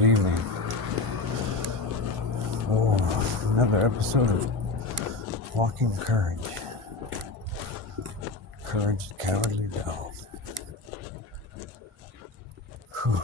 Good evening. Oh, another episode of Walking Courage. Courage, the Cowardly Dog. Whew.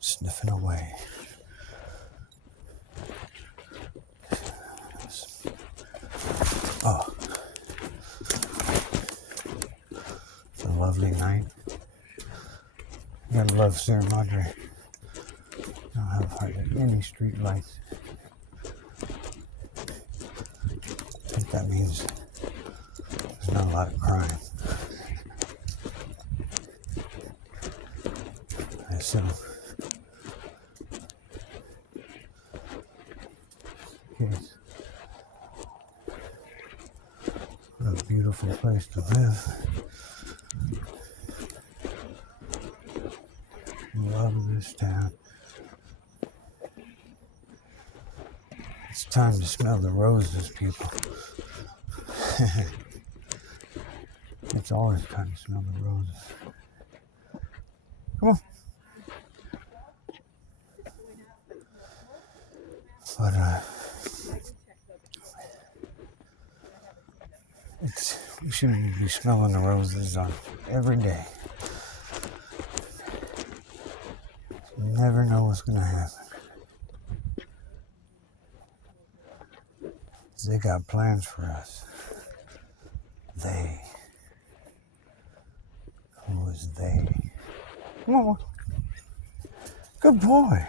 Sniffing away. Oh, it's a lovely night. You gotta love Sierra Madre. Don't have hardly any street lights. I think that means there's not a lot of crime. I assume. Yes. What a beautiful place to live. Love this town. It's time to smell the roses, people. It's always time to smell the roses. Come on. But we shouldn't be smelling the roses on every day. You never know what's gonna happen. They got plans for us. They. Who is they? Come on. Good boy.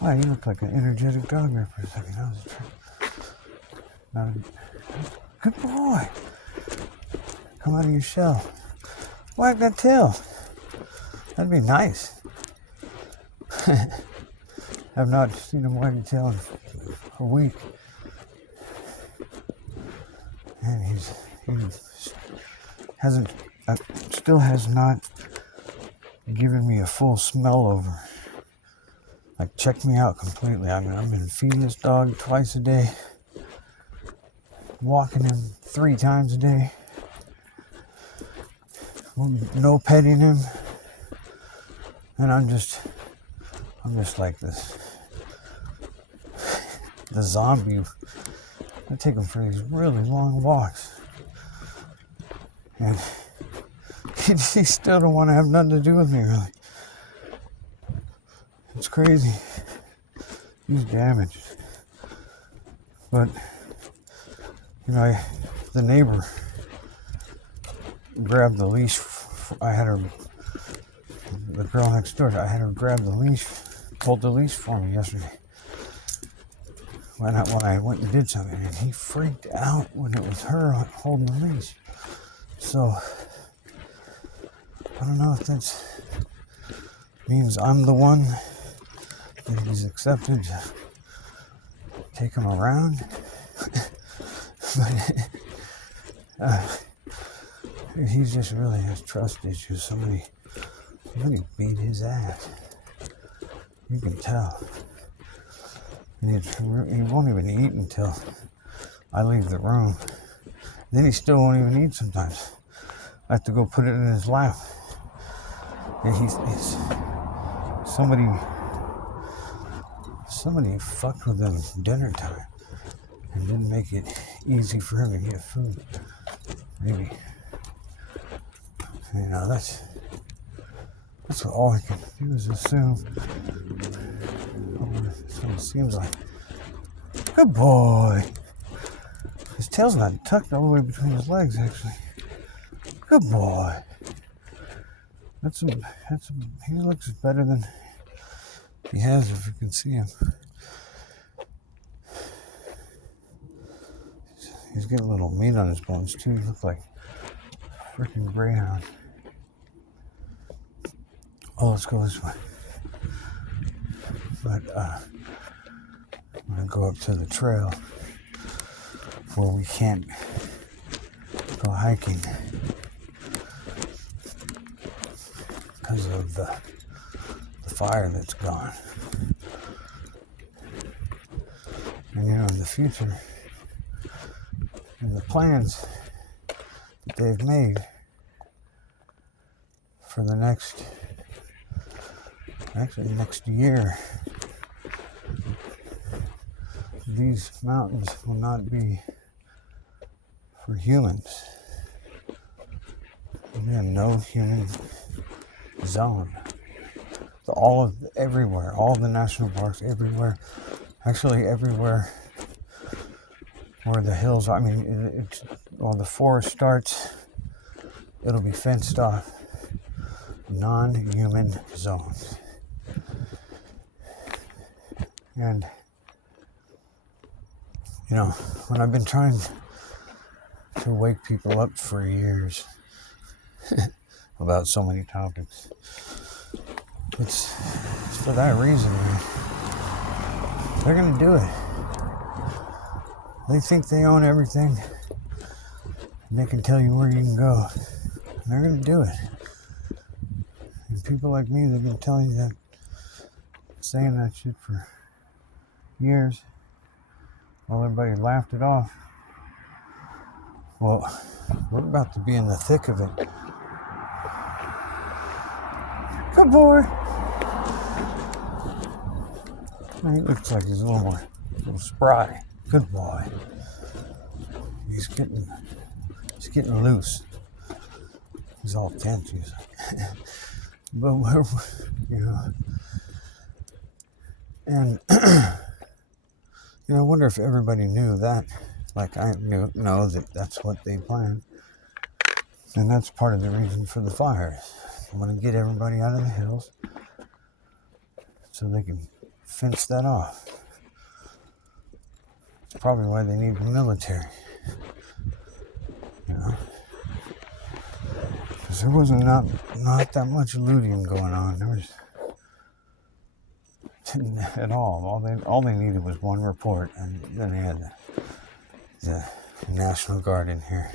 Wow, you look like an energetic dog there for a second. That was not a... Good boy. Come out of your shell. Wag that tail. That'd be nice. I've not seen him wag a tail in a week. And he still has not given me a full smell over. Like, check me out completely. I mean, I've been feeding this dog twice a day, walking him 3 times a day, no petting him, and I'm just like this. The zombie. I take him for these really long walks, and he still don't want to have nothing to do with me, really. It's crazy. He's damaged. But, you know, the neighbor grabbed the leash. The girl next door, I had her grab the leash, hold the leash for me yesterday. When I went and did something, and he freaked out when it was her holding the leash. So, I don't know if that means I'm the one that he's accepted to take him around. But he just really has trust issues. Somebody beat his ass. You can tell. And he won't even eat until I leave the room. Then he still won't even eat sometimes. I have to go put it in his lap. And somebody fucked with him dinner time and didn't make it easy for him to get food. Maybe. You know, that's what all I can do is assume. It seems like. Good boy. His tail's not tucked all the way between his legs, actually. Good boy. He looks better than he has, if you can see him. He's getting a little meat on his bones, too. He looks like a freaking greyhound. Oh, let's go this way. But, I'm going to go up to the trail where we can't go hiking because of the fire that's gone. And, you know, in the future, and the plans that they've made for the next actually next year, these mountains will not be for humans. There'll be a no human zone. So everywhere, all the national parks, everywhere, actually everywhere where the hills are, the forest starts, it'll be fenced off, non-human zones. And, when I've been trying to wake people up for years about so many topics, it's for that reason, man. They're gonna do it. They think they own everything, and they can tell you where you can go. And they're gonna do it. And people like me, they've been telling you that, saying that shit for years, while everybody laughed it off. Well, we're about to be in the thick of it. Good boy. He looks like he's a little spry. Good boy. He's getting loose. He's all tense. He's like, but and I wonder if everybody knew that. Like I know that that's what they planned, and that's part of the reason for the fires. They want to get everybody out of the hills so they can fence that off. It's probably why they need the military. Because there wasn't not that much looting going on. There was at all. All they needed was one report, and then they had the National Guard in here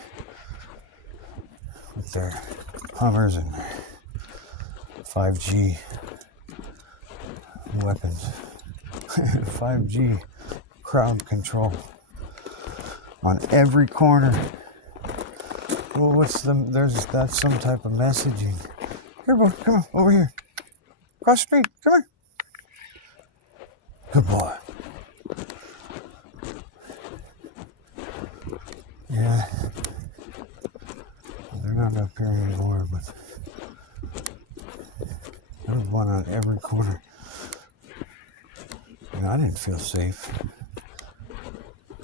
with their Hummers and their 5G weapons. 5G crowd control on every corner. Well, that's some type of messaging. Here, boy, come on, over here. Cross the street, come here. Good boy. Yeah. They're not up here anymore, but there was one on every corner. I didn't feel safe.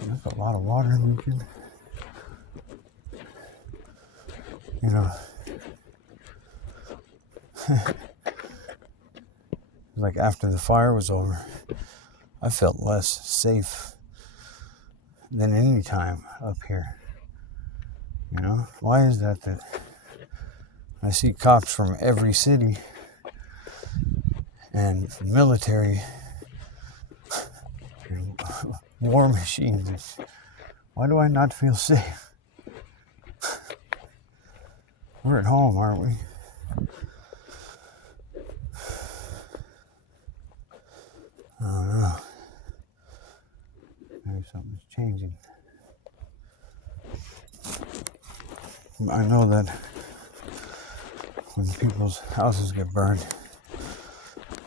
There's a lot of water leaking. Like after the fire was over, I felt less safe than any time up here. Why is that I see cops from every city and military and war machines? Why do I not feel safe? We're at home, aren't we? I don't know. Maybe something's changing. I know that when people's houses get burned,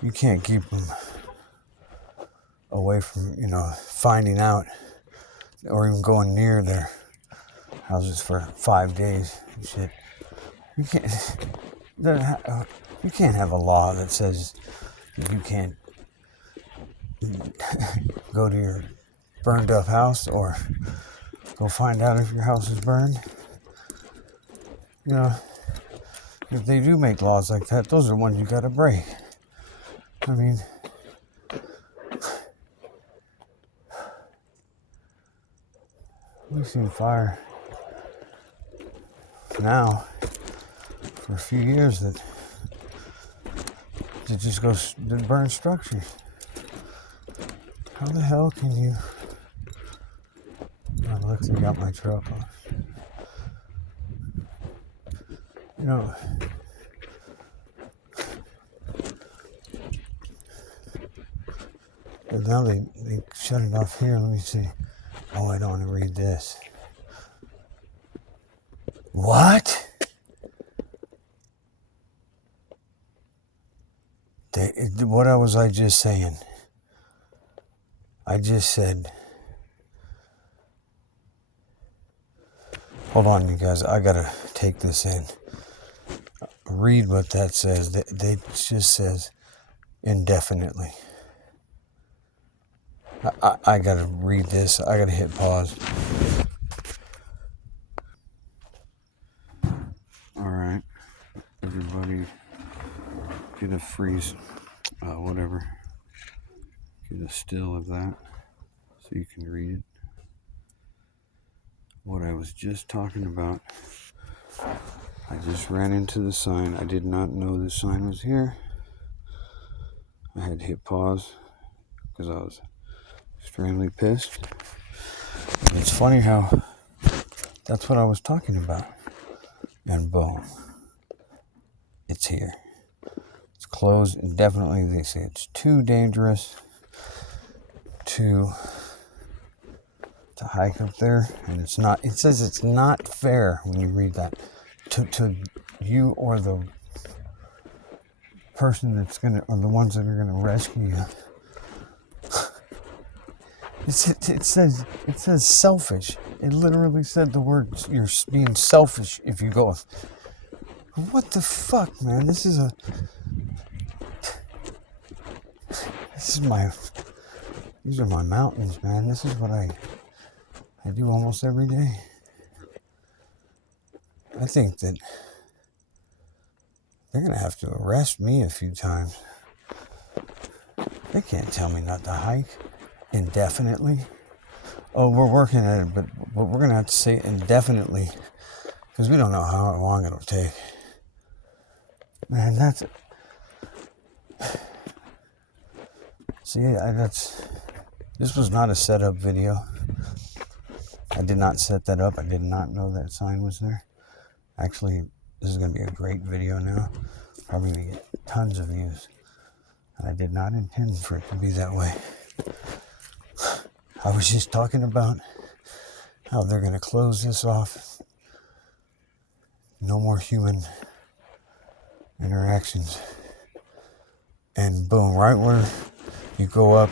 you can't keep them away from, finding out or even going near their houses for 5 days and shit. You can't have a law that says you can't go to your burned up house or go find out if your house is burned. If they do make laws like that, those are the ones you gotta break. We've seen fire now for a few years that just goes to burn structures. How the hell can you? Look, they got my truck on. But now they shut it off here. Let me see. Oh, I don't want to read this. What? What was I just saying? I just said, hold on, you guys. I gotta take this in. Read what that says. They just says indefinitely. I gotta read this. I gotta hit pause. Alright, everybody, get a freeze, whatever. Get a still of that so you can read it. What I was just talking about. I just ran into the sign. I did not know the sign was here. I had to hit pause because I was extremely pissed. And it's funny how that's what I was talking about. And boom, it's here. It's closed indefinitely. They say it's too dangerous to hike up there, and it's not. It says it's not fair when you read that to you or the person that's gonna, or the ones that are gonna rescue you. It says selfish. It literally said the word, you're being selfish if you go. What the fuck, man? These are my mountains, man. This is what I do almost every day. I think that they're gonna have to arrest me a few times. They can't tell me not to hike indefinitely. Oh, we're working at it, but we're gonna have to say indefinitely because we don't know how long it'll take. Man, this was not a setup video. I did not set that up. I did not know that sign was there. Actually, this is going to be a great video now. Probably going to get tons of views. And I did not intend for it to be that way. I was just talking about how they're going to close this off. No more human interactions. And boom, right where you go up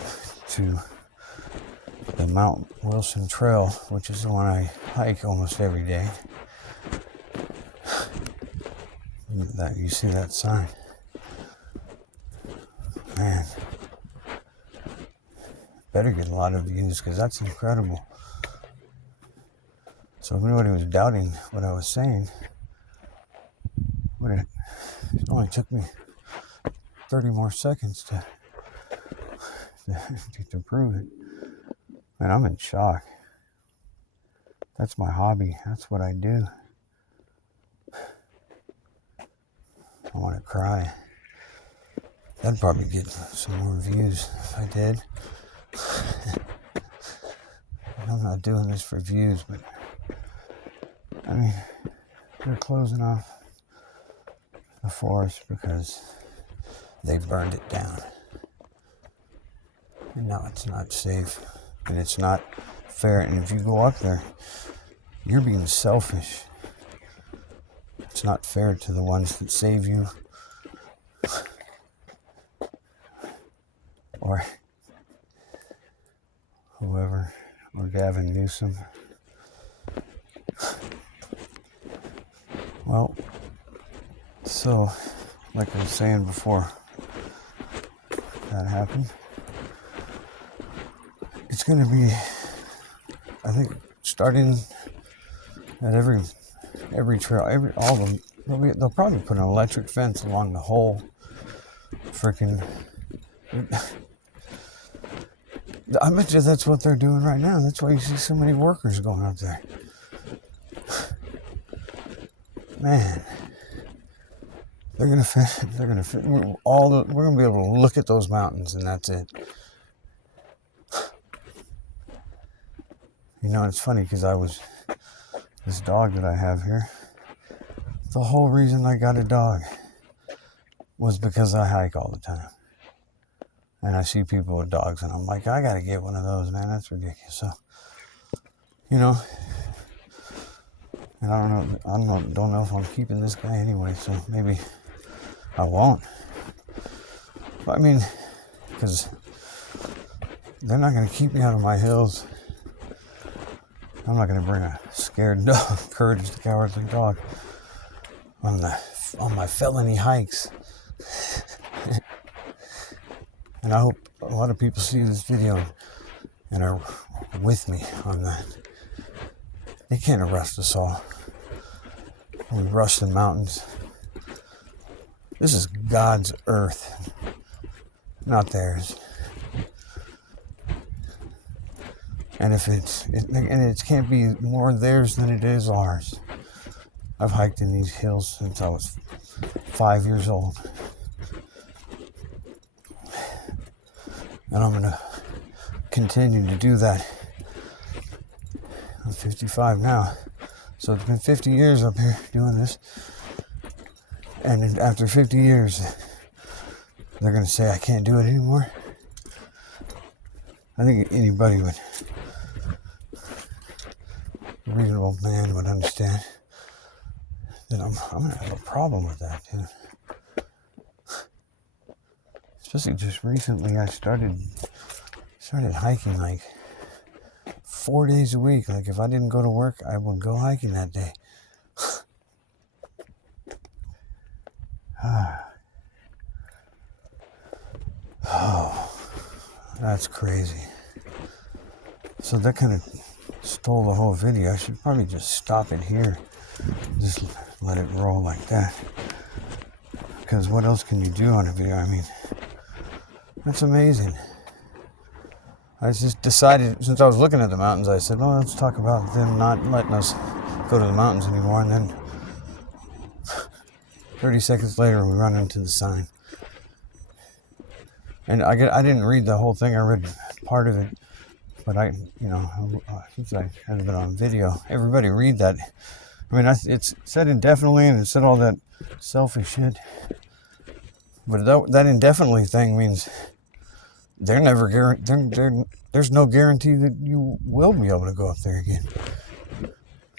to the Mount Wilson Trail, which is the one I hike almost every day. That you see that sign, man. Better get a lot of views because that's incredible. So if anybody was doubting what I was saying, it only took me 30 more seconds to prove it. Man, I'm in shock. That's my hobby. That's what I do. I want to cry. That'd probably get some more views if I did. I'm not doing this for views, but I mean, they're closing off the forest because they burned it down. And now it's not safe. And it's not fair. And if you go up there, you're being selfish. It's not fair to the ones that save you. Or whoever. Or Gavin Newsom. Well, so, like I was saying before that happened, it's going to be, I think, starting at every trail, all of them. They'll probably put an electric fence along the whole freaking. I bet you that's what they're doing right now. That's why you see so many workers going out there. Man, they're gonna fit. We're gonna be able to look at those mountains, and that's it. You know, it's funny because this dog that I have here, the whole reason I got a dog was because I hike all the time. And I see people with dogs and I'm like, I gotta get one of those, man. That's ridiculous. So, you know, and I don't know if I'm keeping this guy anyway, so maybe I won't. I mean, because they're not going to keep me out of my hills. I'm not going to bring a scared dog, courage the cowardly dog, on my felony hikes. And I hope a lot of people see this video and are with me on that. They can't arrest us all. We rush the mountains. This is God's earth, not theirs. And if it can't be more theirs than it is ours. I've hiked in these hills since I was 5 years old. And I'm gonna continue to do that. I'm 55 now. So it's been 50 years up here doing this. And after 50 years, they're gonna say I can't do it anymore. I think anybody would, a reasonable man would understand that I'm gonna have a problem with that, dude. Especially just recently, I started hiking like 4 days a week. Like if I didn't go to work, I would go hiking that day. Oh, that's crazy. So that kind of stole the whole video. I should probably just stop it here. Just let it roll like that. Because what else can you do on a video? I mean, that's amazing. I just decided, since I was looking at the mountains, I said, well, let's talk about them not letting us go to the mountains anymore. And then 30 seconds later, we run into the sign. And I didn't read the whole thing. I read part of it. But since I had it on video, everybody read that. I mean, it's said indefinitely, and it said all that selfish shit. But that indefinitely thing means they're never there's no guarantee that you will be able to go up there again.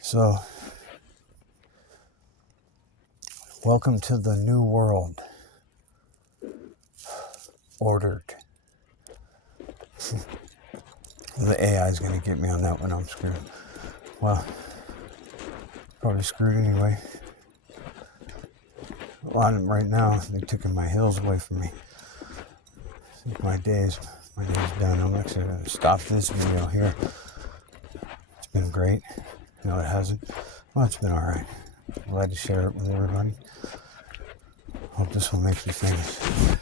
So, welcome to the new world. Ordered. The AI is going to get me on that when I'm screwed. Well, probably screwed anyway. Well, right now, they're taking my hills away from me. I think my day's done. I'm actually going to stop this video here. It's been great. No, it hasn't. Well, it's been alright. Glad to share it with everybody. Hope this will make you famous.